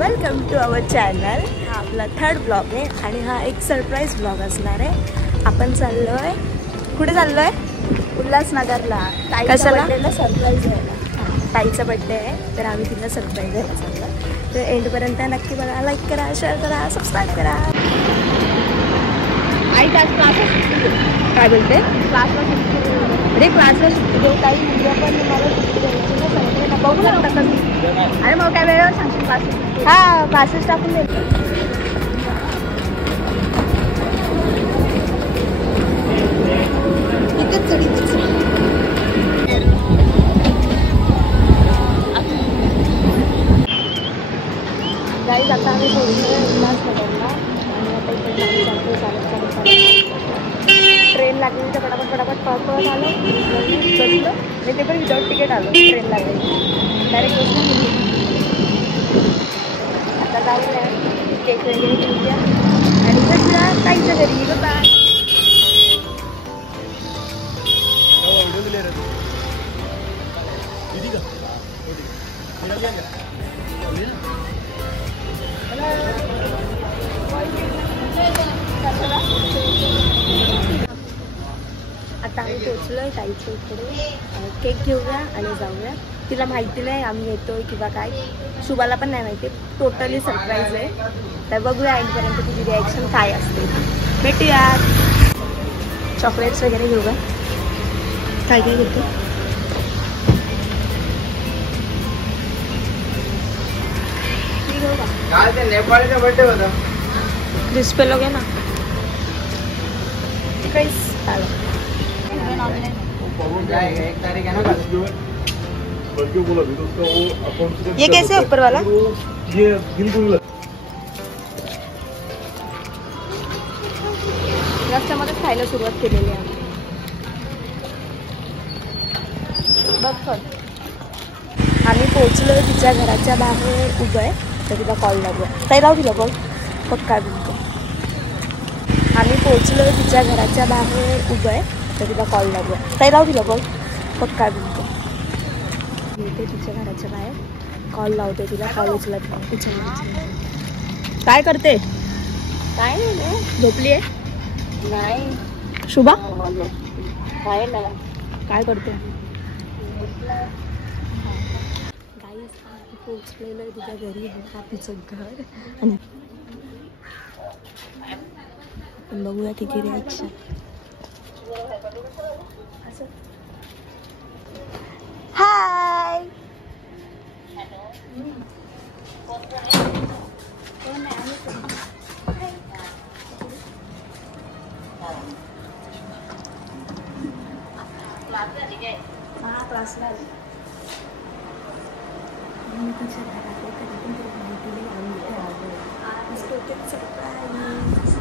Welcome to our channel. हा आपला third blog आहे आणि हा एक सरप्राईज ब्लॉग असणार आहे. आपण चाललोय, कुठे चाललोय? उल्हासनगरला. कशाला? सरप्राईज द्यायला. ताईचा बर्थडे आहे तर आम्ही तिला सरप्राईज द्यायला चाललो. तर एंडपर्यंत नक्की बघा, लाईक करा, शेअर करा, सबस्क्राईब करा. आई आज क्लासेस काय बोलते? क्लासला सुट्टी अरे क्लासला सुट्टी देऊ काही म्हणजे पण मला सुट्टी द्यायची बघू लागता कमी. अरे मग काय वेळेवर सांगशील क्लासेस? हा क्लासेस टाकून देतो. इथेच चढ गाईज आता आम्ही पोहोचलो उल्हासनगरला आणि आता इथे चालतो ट्रेन लागली तर पटापट पळत आलो बसलो आणि ते पण विदाऊट तिकीट आलो. ट्रेन लागली डायरेक्ट बसलो. आता जाऊया केक वगैरे घेऊया आणि बसला ताईच्या घरी. बाय. आता आम्ही पोचलोय ताईच्या इकडे. केक घेऊया आणि जाऊया. तिला माहिती नाही आम्ही येतोय किंवा काय. शुभाला पण नाही माहिती. टोटली सरप्राईज आहे. तर बघूया एंडपर्यंत तुझी रिॲक्शन काय असते. भेटूया. चॉकलेट्स वगैरे घेऊया. काय काय घेतो? नेपाळचा बर्थडे होता. क्रिस्पे लोग है ना. ये कैसे है ऊपर वाला? ये बिल्कुल रस्त्यामध्ये खायला सुरुवात केलेली आहे. बघ आम्ही पोहोचलोय. तिच्या घराच्या बाहेर उभं आहे तर तिला कॉल लागूया. ताई लाव तिला कॉल. बघ काय बोलतो. आम्ही पोहोचलोय. तिच्या घराच्या बाहेर उभं आहे तर तिला कॉल लागूया. ताई लाव तिला कॉल. बघ काय बोलतो. येते तिच्या घराच्या बाहेर. कॉल लावते तिला. कॉल उचलत नाही. काय करते? काय नाही. झोपली आहे? नाही. शुभा काय ना काय करते? गाईस आम्ही पोहोचलेलो आहे तिच्या घरी. हा तिचं घर आणि बघूया तिची रिॲक्शन. हाय. क्लासला मी तिच्या घरात कधी पण तरी माहिती नाही आम्ही इथे आलो. Surprise.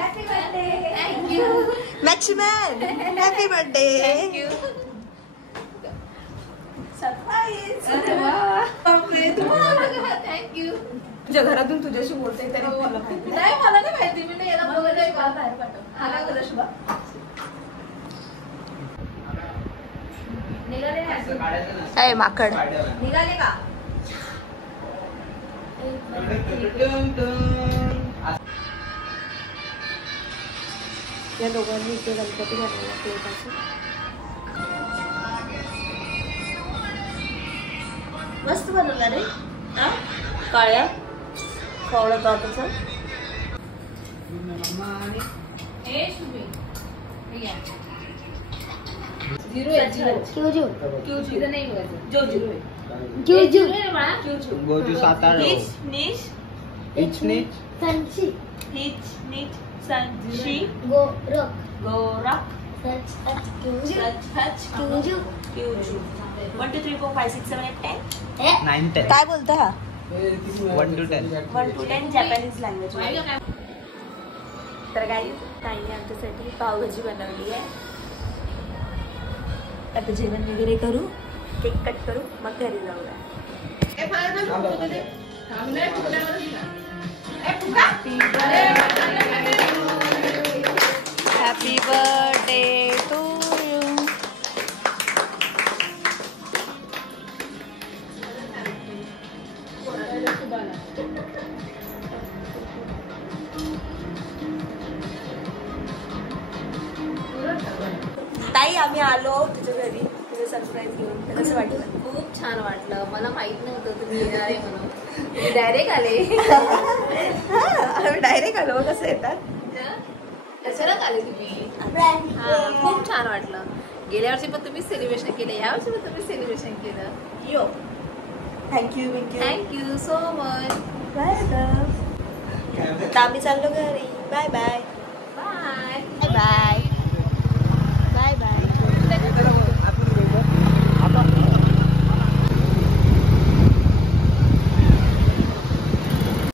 Happy birthday. Thank you. Maxman. Happy birthday. Thank you. Surprise. Thank you. तुझ्या घरातून तुझ्याशी बोलते तरी मला माहिती नाही. मला नाही माहिती. मी याला बघायला एक बाहेर पाठव. हा काय बोलला शुभा? निघाले काय माकड निघाले का? या दोघांनी इथे गणपती घालायला केक मस्त बनवला रे. काळ्या कवळं ताटाचं. गोजू सातारा. संशी गोरख 1 2 3 4 5 6 7 8 10 9 10. काय बोलतो हा? 1 to 10. 1 to 10 Japanese language. तर गाईज ताईने आमच्यासाठी पावभाजी बनवली आहे. आता जेवण वगैरे करू, केक कट करू, मग घरी जाऊया. Happy birthday to you. ताई आम्ही आलो तुझ्या घरी तुझं सरप्राईज घेऊन. कसं वाटलं? खूप छान वाटलं. मला माहित नव्हतं तुम्ही येणार आहे म्हणून. मी डायरेक्ट आले. आम्ही डायरेक्ट आलो. कसं येतात? अचानक आले तुम्ही. खूप छान वाटलं. गेल्या वर्षी पण तुम्ही सेलिब्रेशन केलं, या वर्षी पण तुम्ही सेलिब्रेशन केलं. Yo thank you. Thank you so much. Bye. आता आम्ही चाललो घरी. Bye bye. बाय. बाय.